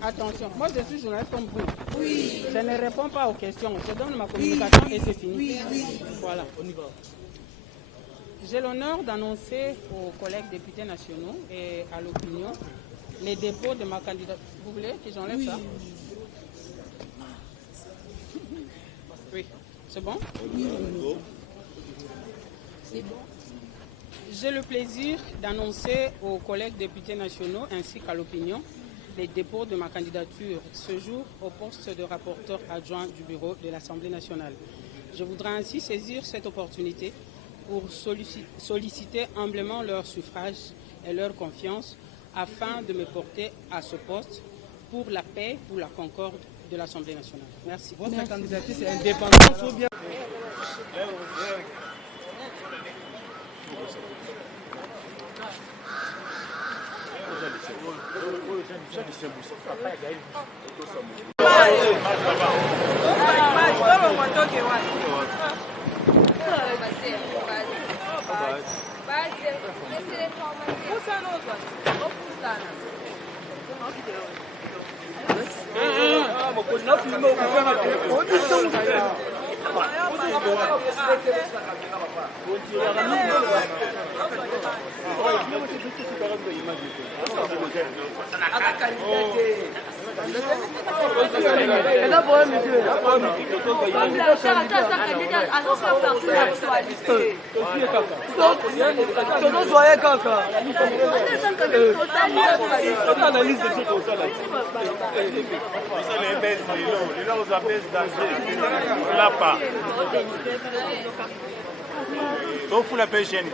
Attention, moi je suis journaliste comme vous. Oui. Je ne réponds pas aux questions. Je donne ma communication et c'est fini. Oui, oui. Voilà. On y va. J'ai l'honneur d'annoncer aux collègues députés nationaux et à l'opinion les dépôts de ma candidature. Vous voulez que j'enlève ça? Oui. C'est bon? Oui. C'est bon. J'ai le plaisir d'annoncer aux collègues députés nationaux ainsi qu'à l'opinion les dépôts de ma candidature ce jour au poste de rapporteur adjoint du bureau de l'Assemblée nationale. Je voudrais ainsi saisir cette opportunité pour solliciter humblement leur suffrage et leur confiance afin de me porter à ce poste pour la paix, pour la concorde de l'Assemblée nationale. Merci. Votre candidature, c'est indépendance ou bien... Donc, vous la paix gêne.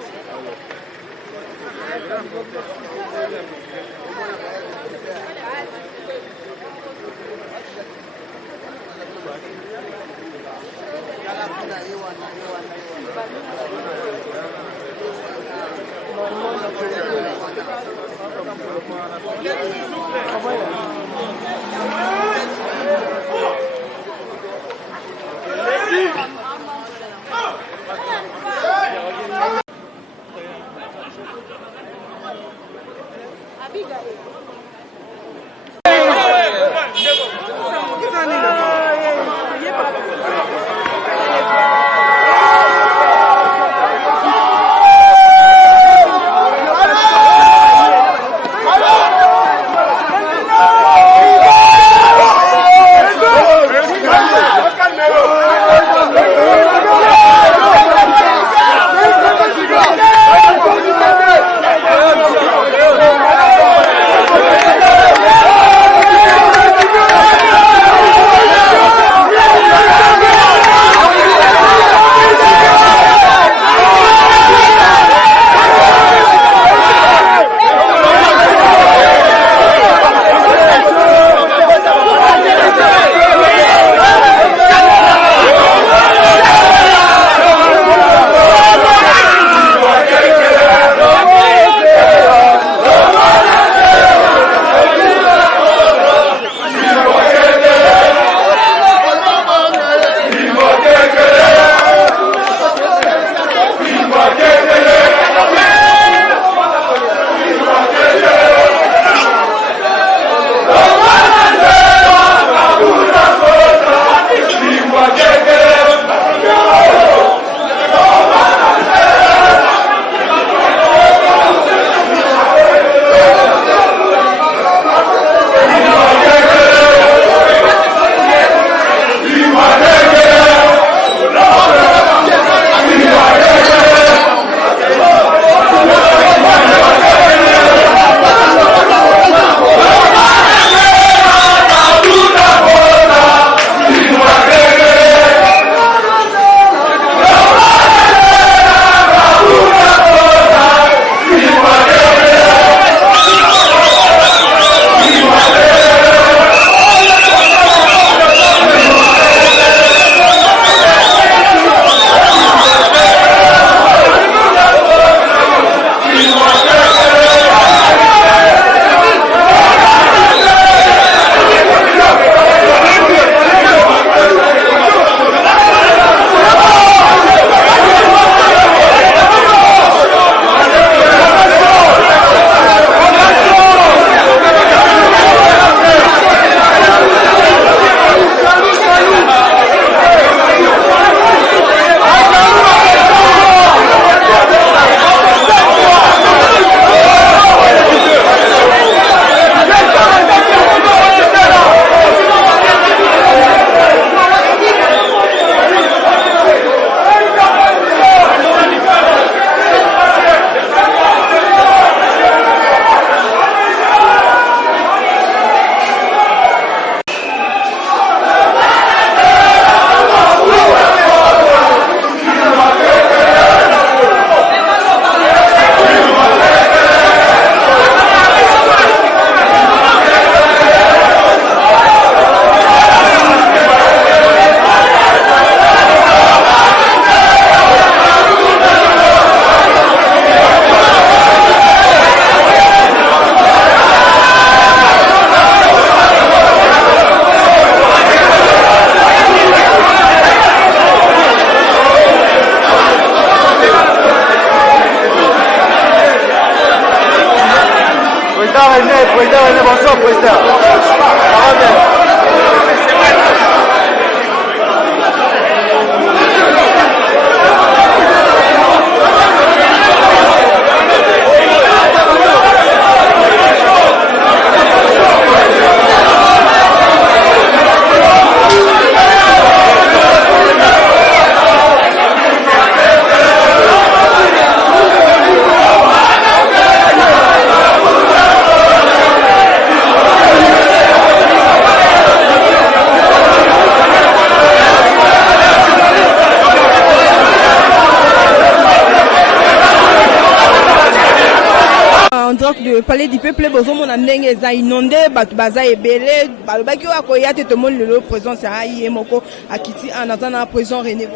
le palais du peuple, on a inondé, baza ebele, balobaki akoya te tout le monde le présent c'est aïe moko akiti en attendant président René.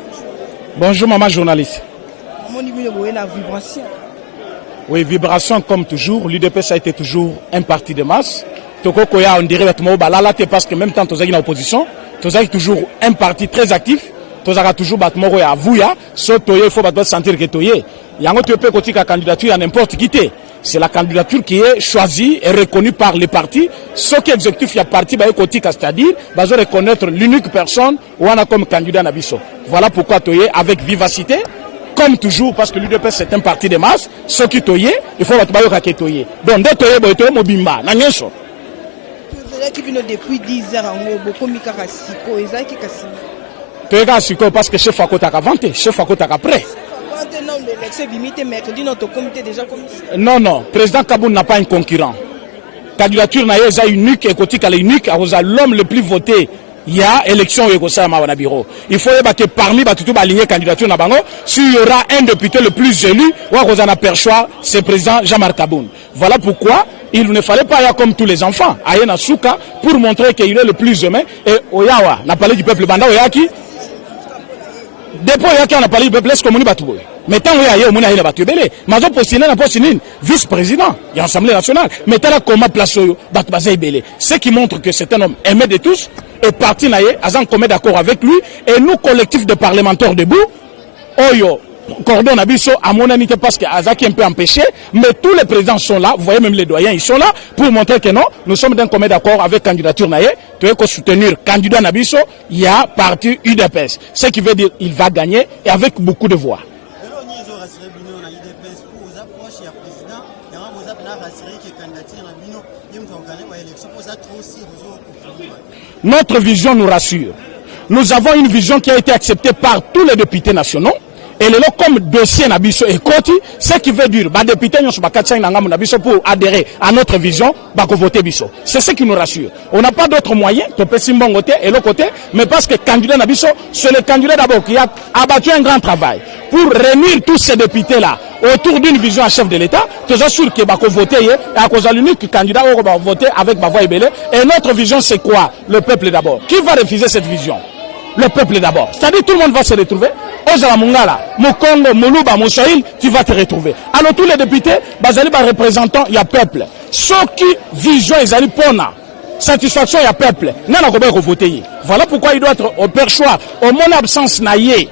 Bonjour maman journaliste. Mon niveau la vibration. Oui, vibration comme toujours, l'UDPS a été toujours un parti de masse. Toko koya on dirait parce que même temps tozaki na opposition, tozaki toujours un parti très actif. Tozaka toujours batmo ya vuya, so toye il faut battre sentir que toye. Yango tu peux kotika candidature à n'importe qui té. C'est la candidature qui est choisie et reconnue par les partis. Ce qui est exécutif, il y a parti, c'est-à-dire, ils vont reconnaître l'unique personne où on a comme candidat Nabiso. Voilà pourquoi Toye, avec vivacité, comme toujours, parce que l'UDPS c'est un parti de masse, ce qui Toye, il faut que Toye. Donc, dès Toye, Toye, Mobimba, Nanyeso. Qui vient depuis 10 heures en haut, beaucoup de Mikasiko, Ezaki Kassimi. Toye Kassiko, parce que chef Fakota a vanté, chef Fakota a prêt. Non, non, président Kaboun n'a pas un concurrent. Candidature naïe unique et côté qu'elle est unique, à l'homme le plus voté. Il y a élection au bureau. Il faut que parmi tout aligner candidature nabango, s'il y aura un député le plus élu, ou à perchoir, c'est président Jean-Marc Kaboun. Voilà pourquoi il ne fallait pas y avoir comme tous les enfants, à Souka, pour montrer qu'il est le plus humain. Et Oyawa, n'a parlé du peuple banda Oyaki. Depuis on a parlé du peuple, est-ce que Batoué. Mais tant qu'on a eu battu belé, Mazo postulé n'a pas vice-président de l'Assemblée nationale. Mais tant qu'on a placé Batouazé belé. Ce qui montre que c'est un homme aimé de tous et parti naïe, Azan commet d'accord avec lui. Et nous, collectif de parlementaires debout, Oyo, Cordon Abisso, à mon amitié parce que Azaki est un peu empêché, mais tous les présidents sont là, vous voyez même les doyens, ils sont là pour montrer que non, nous sommes d'un commun d'accord avec candidature naïe, tu veux soutenir candidat Nabisso, il y a parti UDPS. Ce qui veut dire qu'il va gagner et avec beaucoup de voix. Notre vision nous rassure. Nous avons une vision qui a été acceptée par tous les députés nationaux. Et le comme dossier Nabiso et Koti, ce qui veut dire, les députés pour adhérer à notre vision, voter Biso. C'est ce qui nous rassure. On n'a pas d'autre moyen, de passer bon côté et l'autre côté, mais parce que le candidat Nabiso, c'est le candidat d'abord qui a abattu un grand travail pour réunir tous ces députés-là autour d'une vision à chef de l'État. Tu es sûr que voter et à cause de l'unique candidat qui va voter avec ma voix ébélée. Et notre vision, c'est quoi? Le peuple d'abord. Qui va refuser cette vision? Le peuple d'abord. C'est-à-dire tout le monde va se retrouver. Ozala Mungala, Mokongo, Moluba, Moussaïl, tu vas te retrouver. Alors tous les députés, bazali ba représentants, il y a peuple. Ceux qui vision ils pona. Satisfaction il y a peuple. Nana ko ba voter. Voilà pourquoi il doit être au perchoir. Au mon absence naïe.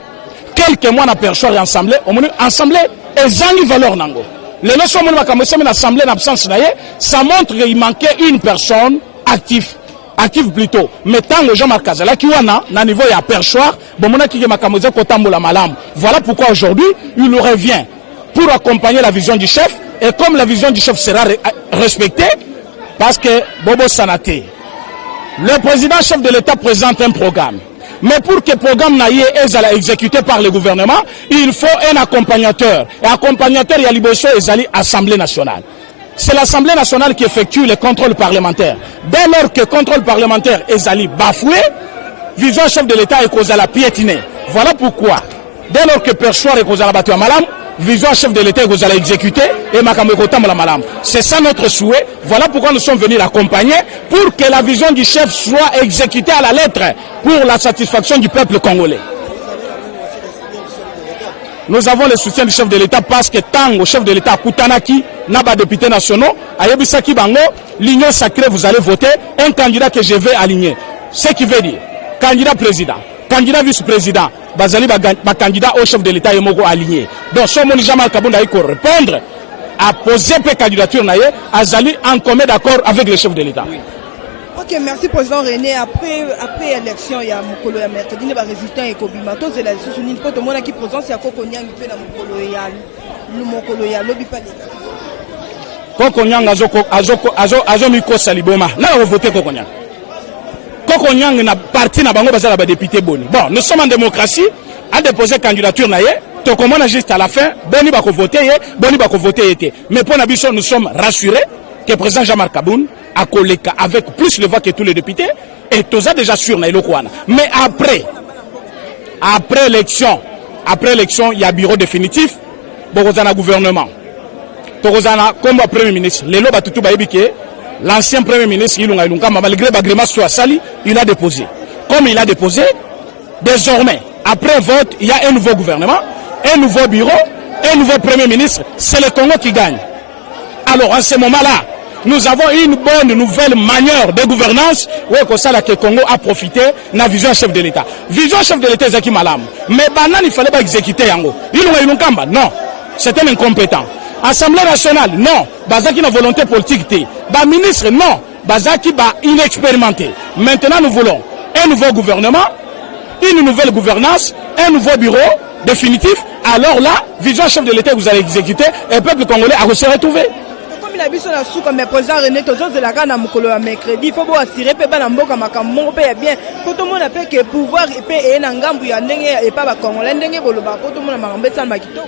Quelques mois na perchoir et assemblée, au mon assemblée ezangi valeur nango. Les leçons mon makamose mais l'assemblée en absence naïe, ça montre qu'il manquait une personne active plutôt. Mais tant que Jean-Marc Kazala qui wana na niveau ya perchoir, bomona ki makamoze kotambola malam. Voilà pourquoi aujourd'hui, il nous revient pour accompagner la vision du chef et comme la vision du chef sera respectée parce que Bobo Sanaté, le président chef de l'État présente un programme. Mais pour que le programme n'aille soit exécuté par le gouvernement, il faut un accompagnateur. Et accompagnateur, il y a l'Assemblée nationale. C'est l'Assemblée nationale qui effectue les contrôles parlementaires. Dès lors que le contrôle parlementaire est bafoué, vision chef de l'État est causé à la piétiner. Voilà pourquoi, dès lors que perchoir est causé à la battue à malam, vision chef de l'État est causé à l'exécuter et makamekota à la malam. C'est ça notre souhait. Voilà pourquoi nous sommes venus l'accompagner pour que la vision du chef soit exécutée à la lettre pour la satisfaction du peuple congolais. Nous avons le soutien du chef de l'État parce que tant au chef de l'État Koutanaki, Naba députés nationaux, Ayebisaki Bango, l'union sacrée, vous allez voter un candidat que je vais aligner. Ce qui veut dire, candidat président, candidat vice-président, Bazali ma candidat au chef de l'État et Mogo aligné. Donc, ce mon Jean-Marc Kabounda il faut répondre à poser une candidature naïe, Azali en commun d'accord avec le chef de l'État. Oui. Ok, merci président René. Après l'élection, il y a Mokolo ya mercredi, il y a des résultats et Kobimato, c'est la soutenue pour tout le monde qui présente, il y a Kokonyang qui fait la Mokolo ya lobby pas Kokonyang azo miko saliboma. N'a pas voté Kokonyang. Kokonyang na parti na bango bazala ba député boni. Bon, nous sommes en démocratie, à déposer candidature naïe. Donc comment on a juste à la fin, boni bako voter, boni bako voter été. Mais pour Nabiso, nous sommes rassurés que le président Jean-Marc Kaboun a collé avec plus de voix que tous les députés et tous a déjà sûr na Ilokwana. Mais après l'élection, il y a bureau définitif, bon on a gouvernement. Tokozana comme premier ministre. Lelo batutu baibike l'ancien premier ministre Ilunga Ilunkamba malgré bagréma sur Sali, il a déposé. Comme il a déposé, désormais après vote, il y a un nouveau gouvernement, un nouveau bureau, un nouveau premier ministre, c'est le Congo qui gagne. Alors en ce moment-là, nous avons une bonne nouvelle manière de gouvernance où le Congo a profité de la vision chef de l'État. Vision chef de l'État, c'est qui malam. Mais Banan, il ne fallait pas exécuter Yango. Non, c'est un incompétent. Assemblée nationale, non. Bazaki na volonté politique. Ministre, non. Bazaki ba inexpérimenté. Maintenant, nous voulons un nouveau gouvernement, une nouvelle gouvernance, un nouveau bureau définitif. Alors là, vision chef de l'État, vous allez exécuter et le peuple congolais a se retrouver. Comme il a vu sur la sous comme le président René Tozo de la Gana Mukolo à mercredi, il faut assurer que Banamboka Makambo paye bien. Quand tout le monde a fait que pouvoir et Nangambu Yandenge et pas Congolais, Ndenge Boloba, quand tout le monde a marambé ça Makito.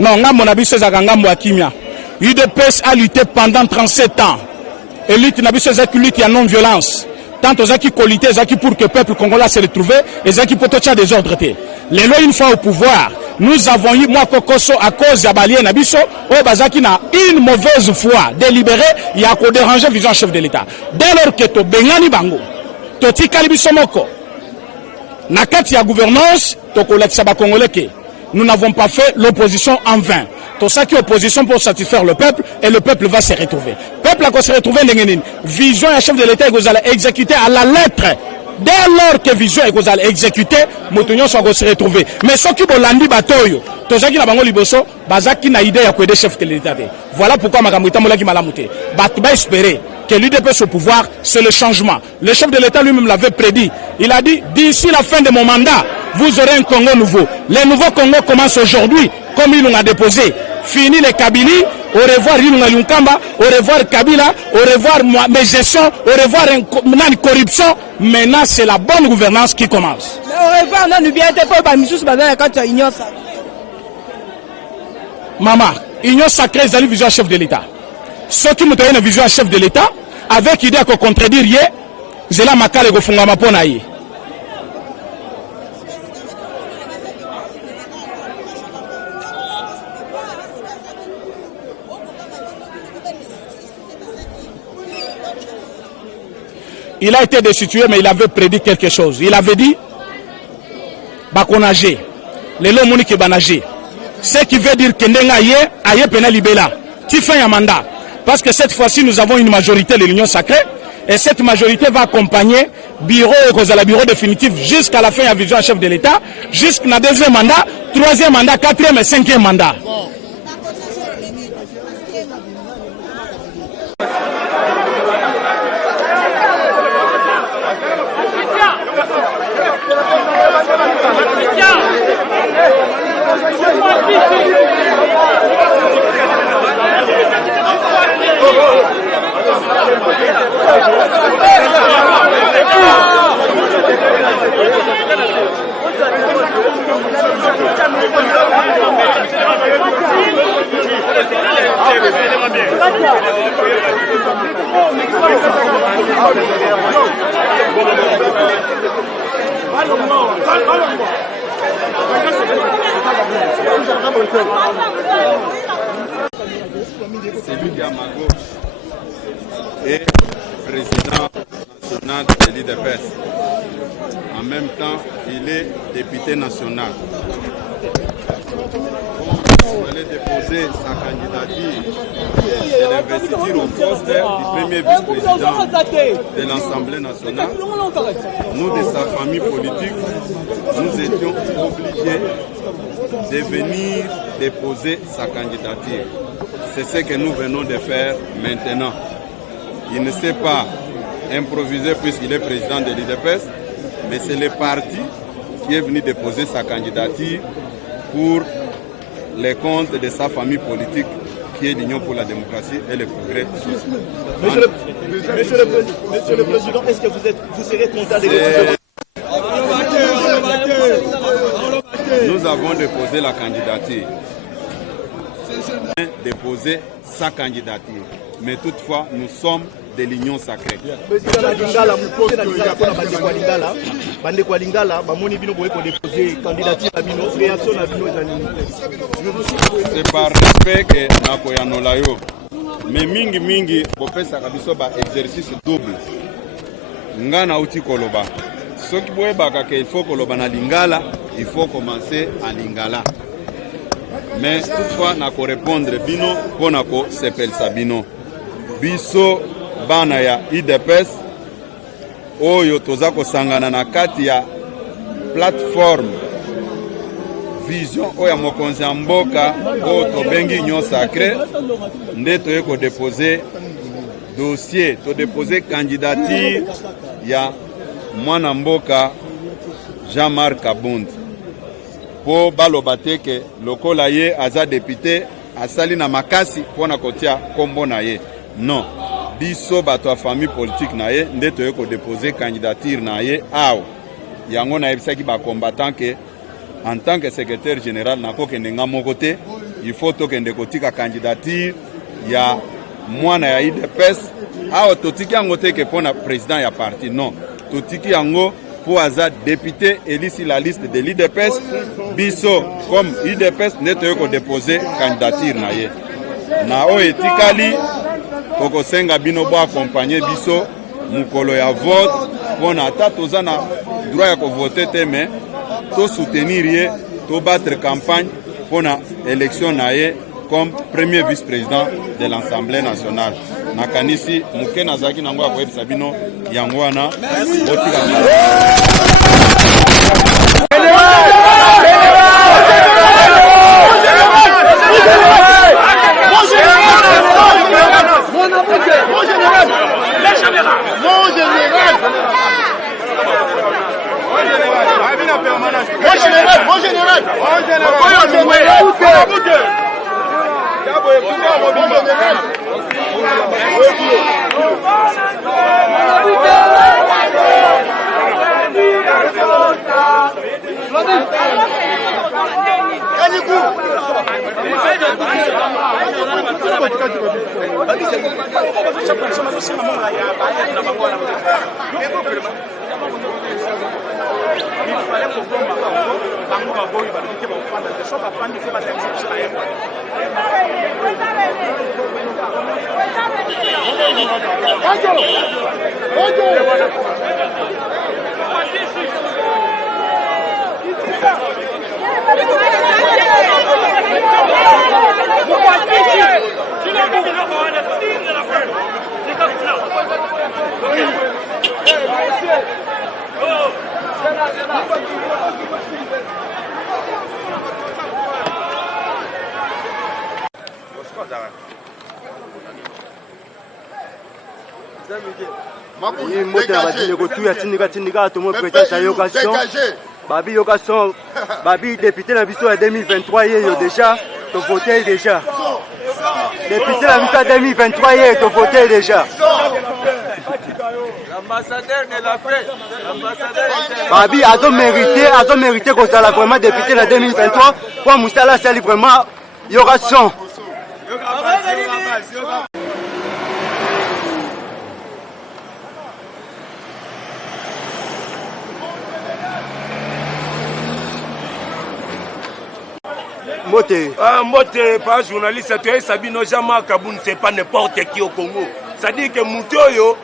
Non, Ngambo Nabiso Zagangambo Akimia. UDPS a lutté pendant 37 ans. Et lutte Nabiso Zaki lutte à non-violence. Tant aux Zaki qualité, Zaki pour que le peuple congolais se retrouve et Zaki pour toucher des ordres. Les lois, une fois au pouvoir, nous avons eu, moi, Kokoso, à cause de Balien Nabiso, au Bazaki n'a une mauvaise foi délibérée, il y a qu'au déranger vision chef de l'État. Dès lors que tu Bengani Bango, tu Tikalibisomoko, Nakati à gouvernance, tu Koletsaba Congolais, nous n'avons pas fait l'opposition en vain. Tout ça qui est opposition pour satisfaire le peuple et le peuple va se retrouver. Le peuple va se retrouver, vision et chef de l'État, vous allez exécuter à la lettre. Dès lors que vision et vous allez exécuter, Moutounion va se retrouver. Mais ce qui est landi batoyo, tout ça qui n'a pas liboso, bazaki na idée à quoi des chefs de l'État. Voilà pourquoi Magamouita Molaki Malamouté. Batba espérer que l'UDPS au pouvoir, c'est le changement. Le chef de l'État lui-même l'avait prédit. Il a dit, d'ici la fin de mon mandat, vous aurez un Congo nouveau. Les nouveaux Congo commencent aujourd'hui, comme il nous a déposé. Fini les Kabylie, au revoir Ilunga Yunkamba, au revoir Kabila, au revoir mes gestions, au revoir une corruption. Maintenant, c'est la bonne gouvernance qui commence. Au revoir, on a bien été pas par Missous Bazan quand tu as union sacrée. Maman, union sacrée, c'est la vision chef de l'État. Ceux qui nous donnent une vision chef de l'État, avec l'idée qu'on contredire, c'est là Makale Gofungama Ponaï. Il a été destitué, mais il avait prédit quelque chose. Il avait dit, Bakonagé, les lots monique banagé. Ce qui veut dire que Nengaye, aye pena libela. Tu fais un mandat. Parce que cette fois-ci, nous avons une majorité de l'Union sacrée. Et cette majorité va accompagner bureau et bureau définitif jusqu'à la fin de la vision chef de l'État, jusqu'à deuxième mandat, troisième mandat, quatrième et cinquième mandat. Celui qui est à ma gauche est président national de l'UDPS. En même temps, il est député national. Il allait déposer sa candidature et l'investiture au poste du premier vice-président de l'Assemblée nationale. Nous, de sa famille politique, nous étions obligés de venir déposer sa candidature. C'est ce que nous venons de faire maintenant. Il ne s'est pas improvisé puisqu'il est président de l'UDPS, mais c'est le parti qui est venu déposer sa candidature pour les comptes de sa famille politique qui est l'Union pour la démocratie et le progrès social. Monsieur le Président, est-ce que vous serez content de Nous avons déposé la candidature. déposer sa candidature. Mais toutefois, nous sommes de l'Union sacrée. Président Lingala, bande kwa Lingala, bamoni bino boye ko déposer candidature à bino, réaction à bino ezali. C'est par respect que nakoyanola yo. Mais mingi bopesa kabiso ba exercice double. Ngana uti koloba. Soki boye baka que il faut koloba na Lingala, il faut commencer à Lingala. Mais toutefois nako répondre bino pona ko sepel sabino. Biso bana ya IDPS oyo toza kosangana na kati ya plateforme vision oyo mokonzi ya mboka oyo tobengi Union Sacrée nde toye kodepose dossier todepose candidature ya mwana mboka Jean-Marc Kabund po baloba te ke lokola ye aza député asali na makasi pona kotia kombo na ye. Non, biso bato a famille politique na ye nde toye ko déposer candidature na ye aw yango na yebisaki ba combattant que en tant que secrétaire général nako kende nga moko te il faut to kende kotika candidature ya mwana ya IDPS aw totiki yango te ke pona président ya parti. Non, totiki yango pour aza député élu sur la liste de l'IDPS biso comme IDPS nde toye ko déposer candidature na ye na o etikali Koko senga bino bo accompagner biso mukolo ya vote pona ata toza na droit ya ko voter te mais to soutenir ye to battre campagne pona élection na ye comme premier vice-président de l'Assemblée nationale. Nakanisi muke nazaki nango akoyebisa bino yango wana botika. Babi député na biso ya 2023 yeyo déjà to voter déjà député na biso ya 2023 yeyo to voter déjà l'ambassadeur de la paix Babi azo mérité kozala vraiment député na 2023 pour musala sali vraiment y aura son Mbote, pas journaliste, tu es Sabino Jean-Marc Kabund, c'est pas n'importe qui au Congo. Ça dit que Moutoyo,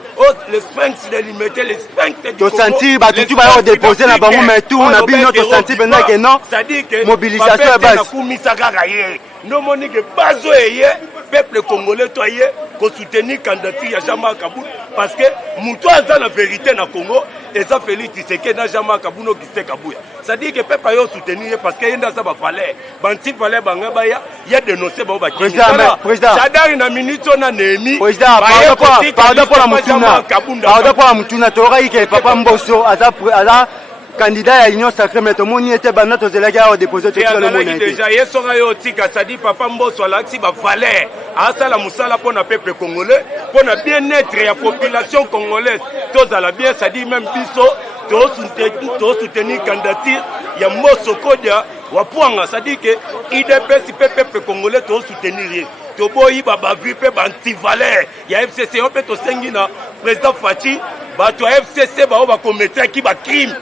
le sphinx de l'imité, le sphinx du Congo. Tu senti, tu vas déposer la banque, mais tout, on a bien notre senti maintenant que non. Ça dit que mobilisation à base. Nous monique bazo eye, peuple congolais toyé, qu'on soutenir candidature à Jean-Marc Kabund, parce que Mouto a la vérité dans le Congo, et ça Félix Tshisekedi n'a Jean-Marc Kabund qui s'est Kabouya. Ça dit que peuple a soutenir parce qu'il y a ça va falloir. Banti fallait bangabaya, il y a dénoncé Baba Président, Chadari na minute on a Némi. Président, pardon pour la Mutuna. Pardon pour la Mutuna, tu auras eu que Papa Mbosso a candidat à l'Union Sacrée, mais tout le monde était banat aux élèves à déposer tout le monde. Déjà, hier soir, ça dit Papa Mbosso a l'axi va falloir. À ça, la moussala pour le peuple congolais, pour le bien-être et la population congolaise. Tous à la bien, ça dit même Bisso. Tout soutenir candidature, il y a Mbosso Kodia, Wapouanga, ça dit que IDPS, peuple congolais, tu soutenir. Tu boyi baba vu pe anti-valeur. Il y a FCC, on peut te sengina président Fati, bah tu FCC bah on va commettre qui va crime.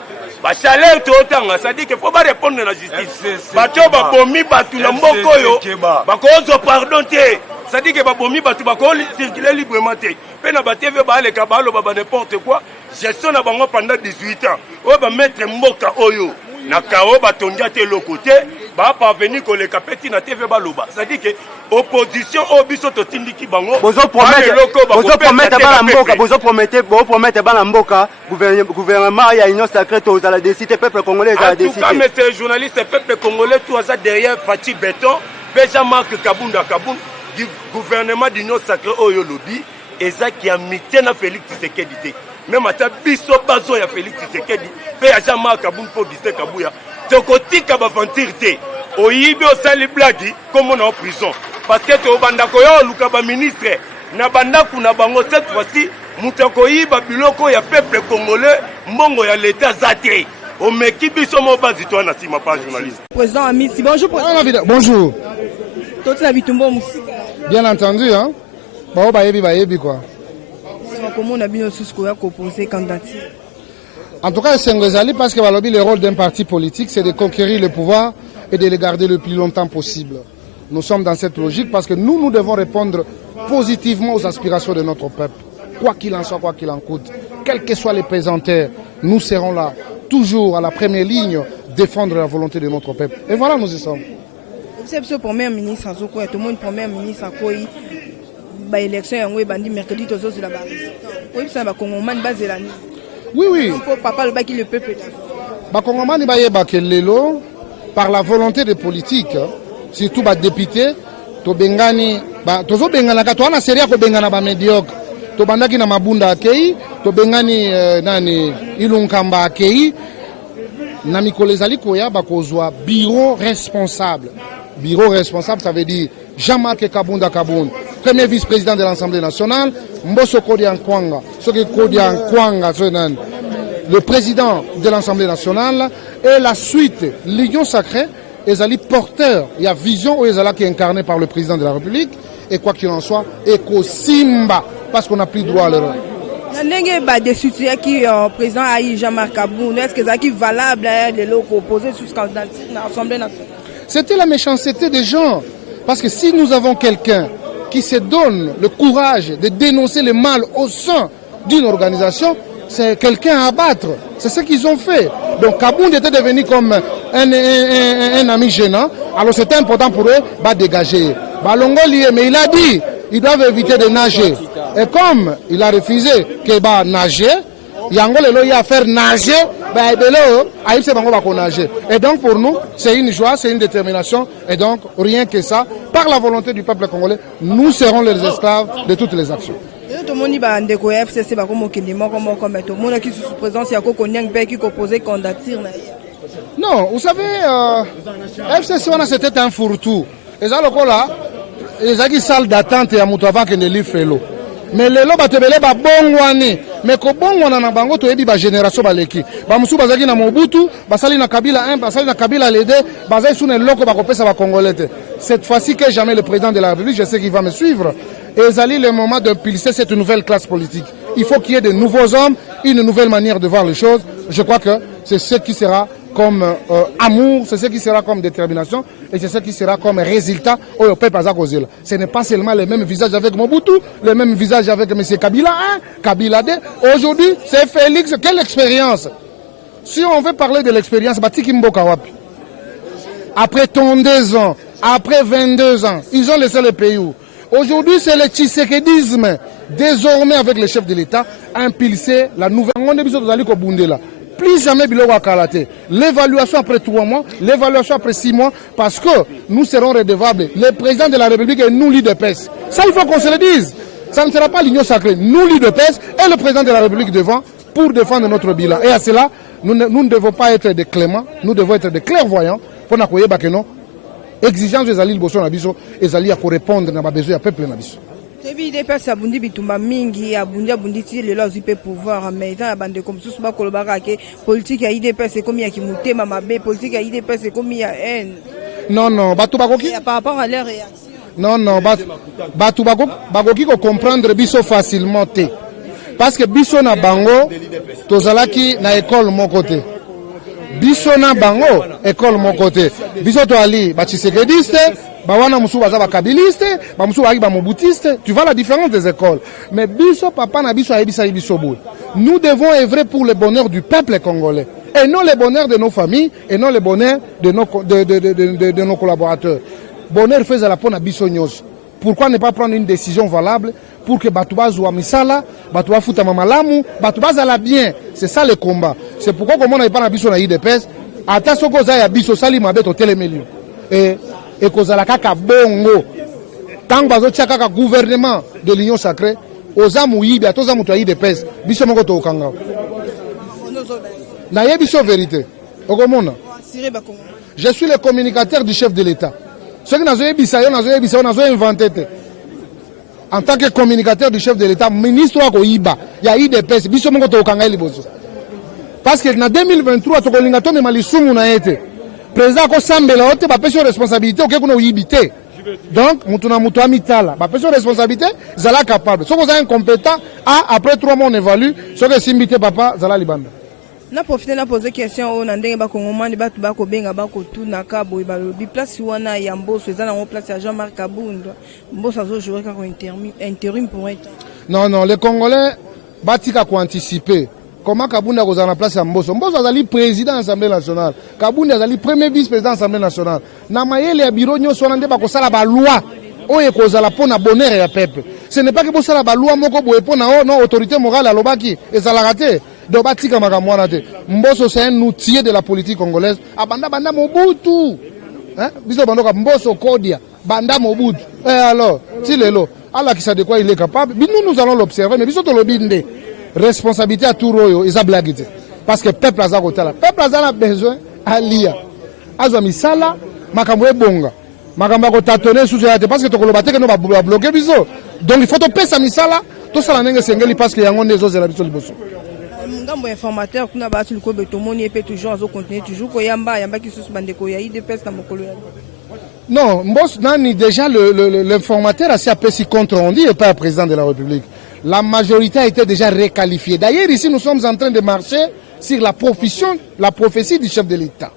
Bah chaleur tu autant, ça dit qu'il faut pas répondre à la justice. Bah tu vas bomi bah tu n'emboko yo. Bah qu'on pardon te. Ça dit que bah bomi bah tu vas circuler librement te. Pe na ba TV ba le kabalo ba n'importe quoi. Gestion na bango pendant 18 ans. On va mettre mboka oyo. Na kao ba tondia te le côté. Bah parvenir que les capeti na TV baloba. Ça dit que opposition au biso to tindiki bango. Bozo promettre bana mboka gouvernement ya union sacrée to za la décider peuple congolais za la décider. En tout cas monsieur journaliste peuple congolais tout ça derrière Fati Béton, Jean-Marc Kabunda Kaboun du gouvernement d'union sacrée oyo lobby et ça qui a mité na Félix Tshisekedi. Même ata biso bazo ya Félix Tshisekedi pe ya Jean-Marc Kaboun pour Justin Kabouya. Tokotika ba ventirité. Oyibi osali blagi comme on est en prison. Parce que tu banda koyo luka ba ministre na banda kuna bango cette fois-ci mutako yiba biloko ya peuple congolais mbongo ya l'état zate. O meki biso mo bazi toi na sima pas journaliste. Président Amisi, bonjour président. Bonjour. Toi la bitumbo musika. Bien entendu hein. Ba yebi quoi. Comment on a bien sous quoi composer candidature. En tout cas, c'est Ngozali parce que le rôle d'un parti politique, c'est de conquérir le pouvoir et de le garder le plus longtemps possible. Nous sommes dans cette logique parce que nous devons répondre positivement aux aspirations de notre peuple. Quoi qu'il en soit, quoi qu'il en coûte, quels que soient les pesanteurs, nous serons là, toujours à la première ligne, défendre la volonté de notre peuple. Et voilà, nous y sommes. C'est le premier ministre, tout le monde premier ministre a quoi l'élection est mercredi, tous sur la base. Oui, ça va qu'on m'a basé la nuit. Oui. Papa le baki le peuple. Bakongomani baye bakelelo par la volonté des politiques, surtout ba député, to bengani ba tozo bengana ka to ana seria ko bengana ba médiocre. To bandaki na mabunda akei, to bengani nani ilunkamba akei. Na mikolezali koya bakozwa bureau responsable. Bureau responsable, ça veut dire Jean-Marc Kabunda Kaboun, premier vice-président de l'Assemblée nationale, Mbosso Kodian Kwanga, le président de l'Assemblée nationale, et la suite, l'Union sacrée, Ezali porteur, il y a vision où Ezala qui est incarné par le président de la République, et quoi qu'il en soit, Eko Simba, parce qu'on n'a plus droit à l'erreur. Des soutiens qui président Aïe Jean-Marc Kaboun, est-ce que c'est valable de locaux opposés sous l'Assemblée nationale? C'était la méchanceté des gens. Parce que si nous avons quelqu'un qui se donne le courage de dénoncer le mal au sein d'une organisation, c'est quelqu'un à abattre. C'est ce qu'ils ont fait. Donc Kaboun était devenu comme un ami gênant. Alors c'était important pour eux de dégager. Mais il a dit ils doivent éviter de nager. Et comme il a refusé qu'il va nager, il y a faire nager. Et donc pour nous, c'est une joie, c'est une détermination. Et donc rien que ça, par la volonté du peuple congolais, nous serons les esclaves de toutes les actions. Non, vous savez, FCC c'était un fourre-tout. Et ça, les gens qui salle d'attente à Moutava qui ne livre l'eau. Mais les lois batebele ba bongwani mais ko bongwana na bango to yebi ba génération baleki ba musu bazaki na Mobutu basali na Kabila 1 basali na Kabila les 2 bazai sous ne loko ba kopesa ba congolais. Cette fois-ci que jamais le président de la République, je sais qu'il va me suivre, et Zali le moment d'impulser cette nouvelle classe politique. Il faut qu'il y ait de nouveaux hommes, une nouvelle manière de voir les choses. Je crois que c'est ce qui sera comme amour, c'est ce qui sera comme détermination, et c'est ce qui sera comme résultat au peuple Azak-Ozil. Ce n'est pas seulement le même visage avec Mobutu, le même visage avec M. Kabila 1, Kabila 2. Aujourd'hui, c'est Félix. Quelle expérience! Si on veut parler de l'expérience, Batiki Mboka Wapi. Après 32 ans, après 22 ans, ils ont laissé le pays où? Aujourd'hui, c'est le tshisekedisme, désormais avec le chef de l'État, impulsé la nouvelle. Plus jamais biloko akalate. L'évaluation après 3 mois, l'évaluation après 6 mois, parce que nous serons redevables. Le président de la République est nous l'UDPS. Ça, il faut qu'on se le dise. Ça ne sera pas l'union sacrée. Nous l'UDPS et le président de la République devant pour défendre notre bilan. Et à cela, nous ne devons pas être des cléments, nous devons être des clairvoyants pour n'accueillir que non. Exigence des alliés Bosso Nabiso et alliés à répondre à besoin du peuple Nabiso. Tebi IDPS abundi bitumba mingi abundi ti lelo azipe pouvoir mais dans la bande comme sous ba kolobaka ke politique ya IDPS comme ya kimutema mabe politique ya IDPS comme ya haine. Non batu bakoki par rapport à leur réaction. Non batu bakoki ko comprendre biso facilement te parce que biso na bango tozalaki na école mon côté. Biso na bango école mon côté. Biso to ali ba Tshisekedi bawana musu baza ba kabiliste ba musu ba mobutiste, tu vois la différence des écoles. Mais biso papa na biso ayebisa biso bout. Nous devons œuvrer pour le bonheur du peuple congolais et non le bonheur de nos familles et non le bonheur de nos collaborateurs. Bonheur faisait la pona biso nyos. Pourquoi ne pas prendre une décision valable pour que Batouba soit misala, Batouba futa mamalamu, Batouba zala bien. C'est ça le combat. C'est pourquoi comme on n'a pas na biso na IDPS, ata soko za ya biso sali mabeto telemelio. Et kozala kaka bongo. Tant bazo tia kaka gouvernement de l'Union sacrée, oza muyibi atoza muto ya IDPS, biso moko to okanga. Na ye biso vérité. Okomona. Je suis le communicateur du chef de l'État. Ce qui n'a pas inventé. En tant que communicateur du chef de l'État, ministre wa koyiba, ya IDPS, biso moko to okanga liboso. Parce que en 2023, to kolinga to mema lisumu na ete. Président ko sambela ote ba pesa responsabilité oke kuna uyibité. Donc mutuna mutu amitala, ba pesa responsabilité, zala capable. Soko za incompétent, après 3 mois on évalue, soko simbité papa zala libanda. Na profiter na poser question au ndenge ba kongomani batu ba ko benga ba ko tuna ka boy ba lobi place wana ya Mbosso ezana en place ya Jean-Marc Kabunda. Mbosso azo jouer ka intérim pour être. Non, les Congolais batika ko anticiper. Comment Kabunda kozana na place ya Mbosso? Mbosso azali président de l'Assemblée nationale. Kabunda azali premier vice-président de l'Assemblée nationale. Na mayele ya bureau nyonso wana nde ba ko sala ba loi. Oye kozala pona bonheur ya peuple. Ce n'est pas que bo sala ba loi moko boye pona non autorité morale alobaki ezala raté. Donc batika makamwana te. Mbosso c'est un outil de la politique congolaise. Abanda banda Mobutu. Hein? Biso bandoka Mbosso Kodia, banda Mobutu. Alors, si lelo, Allah qui sait de quoi il est capable, nous allons l'observer mais biso to lobinde. Responsabilité à tout royo, ils a blagué. Parce que peuple a zakotala. Peuple a besoin alia. Azwa misala, makambo bonga. Makambo ko tâtonner sous la parce que to kolobate que no ba bloquer biso. Donc il faut to pesa misala, to sala nenge sengeli parce que yango ndezo zela biso liboso. Ngambo informateur kuna ba sul ko betomoni et toujours azo continuer toujours ko yamba ki sous bandeko ya IDPS na mokolo ya. Non, Mbosso nani déjà l'informateur a appelé si contre on dit et pas le président de la République. La majorité a été déjà réqualifiée. D'ailleurs, ici, nous sommes en train de marcher sur la prophétie du chef de l'État.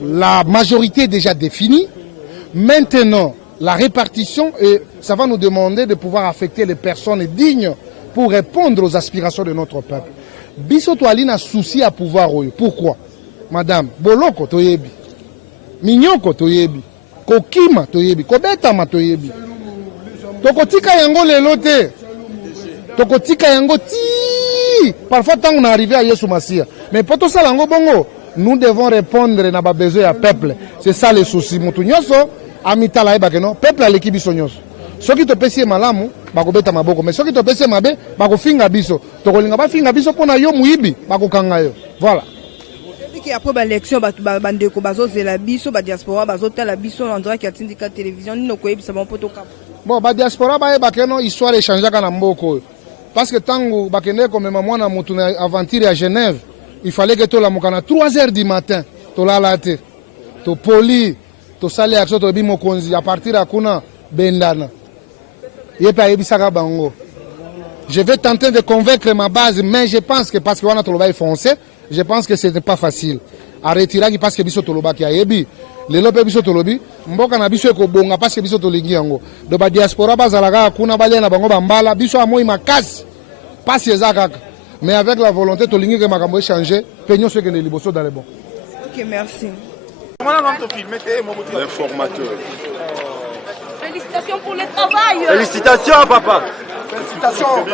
La majorité est déjà définie. Maintenant, la répartition, et ça va nous demander de pouvoir affecter les personnes dignes pour répondre aux aspirations de notre peuple. Biso toali a souci à pouvoir. Pourquoi? Madame, Boloko toyebi, Mignoko toyebi, Kokima toyebi, Kobetama toyebi. Tokotika yango lelote. Tokotika yango ti. Parfois tant on est arrivé à Yesu Massia. Mais pour tout ça lango bongo, nous devons répondre na ba besoin à peuple. C'est ça le souci. Mutu nyoso amitala eba keno, peuple a l'équipe biso nyoso. Soki to pesi malamu bakobeta maboko, mais soki to pesi mabe bakofinga biso. Tokolinga ba finga biso pona yo muibi bakokanga yo. Voilà. Depuis après l'élection bandeko bazozela biso ba diaspora bazotala biso on dirait qu'il y a syndicat télévision ni nokoyebisa bon poto kap. Bon, ba diaspora ba bakeno histoire échanger kana mboko. Parce que tango bakende comme mwana mutu na aventure à Genève, il fallait que to la mokana 3h du matin, to la late. To poli, to sale action to bimo konzi à partir à kuna bendana. Yepa ebisaka bango. Je vais tenter de convaincre ma base mais je pense que parce que wana to lo ba foncé, je pense que c'était pas facile. À retirer parce que biso to lo ba ki ayebi. Lelo pe biso tolobi mboka na biso ekobonga parce que biso tolingi yango do ba diaspora bazalaka kuna balia na bango bambala biso amoi makasi pasi ezaka mais avec la volonté tolingi que makambo changer peignon ce que les liboso dans les bons. OK, merci. L'informateur. Félicitations pour le travail. Félicitations papa. Félicitations.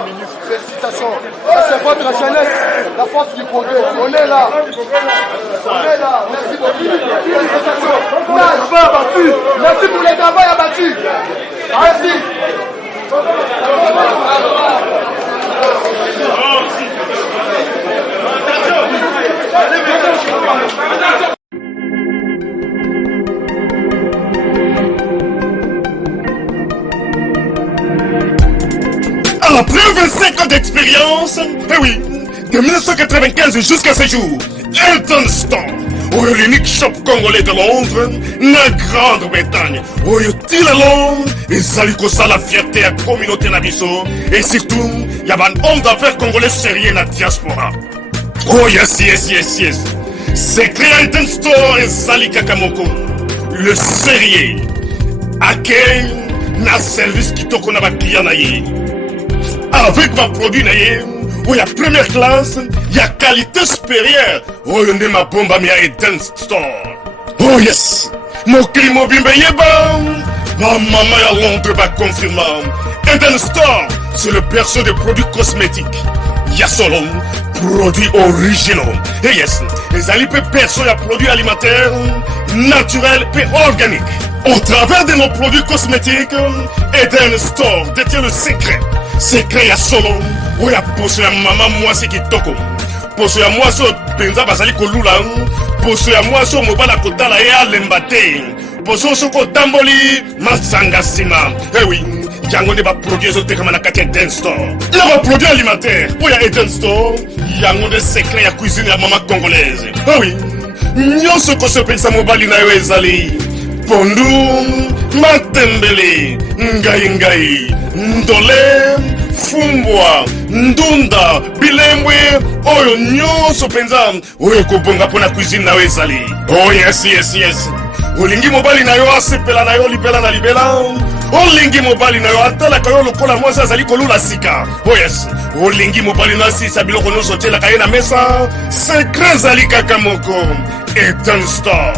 Félicitations. Ça c'est votre jeunesse, la force du progrès. On est là. On est là. Merci beaucoup. Félicitations. Merci pour le travail abattu. Merci. Alors, après 25 ans d'expérience, eh oui, de 1995 jusqu'à ce jour, Elton Store, l'unique shop congolais de Londres, la Grande-Bretagne, où il est Londres, et ça lui cause la fierté à la communauté nabiso, et surtout, il y a un homme d'affaires congolais sérieux dans la diaspora. Oh yes, yes, yes, yes. C'est créé Elton Store et Zali Kakamoko, le sérieux, accueil, na service qui toque na ba client naïe. Avec ma produit naïe, où il y a première classe, il y a qualité supérieure. Oh, il y a ma bombe à Elton Store. Oh yes, mon crime bimbe yeba. Ma maman à Londres va confirmer. Elton Store, c'est le berceau de produits cosmétiques. Il y a solo produits originaux. Et yes, les alipes berceau de produits alimentaires, naturels et organiques. Au travers de nos produits cosmétiques, Elton Store détient le secret. Secret ya solo, où ya poso ya maman moi c'est qui toko. Poso ya moi so penza basali kolula, poso ya moi so mobala kotala ya lembate. Poso so ko tamboli masanga sima. Eh oui, yango ne ba produit so te kamana kati Elton Store. La ba produit alimentaire, où ya Elton Store, yango de secret ya cuisine ya maman congolaise. Eh oui, nyonso ko so penza mobali na yo ezali. Pondu, matembele, ngai, ndole, fumbwa, ndunda, bilembwe, oyo nyonso penza, oyo kobonga pona cuisine na ezali. Oh yes, yes, yes. Olingi mobali na yo asepela na yo libela na libela. Olingi mobali na yo atalaka yo lokola mwasi azali kolula sika. Oh yes. Olingi mobali na sisa biloko nyonso tielaka ye na mesa. Secret zali kaka moko. Elton Store.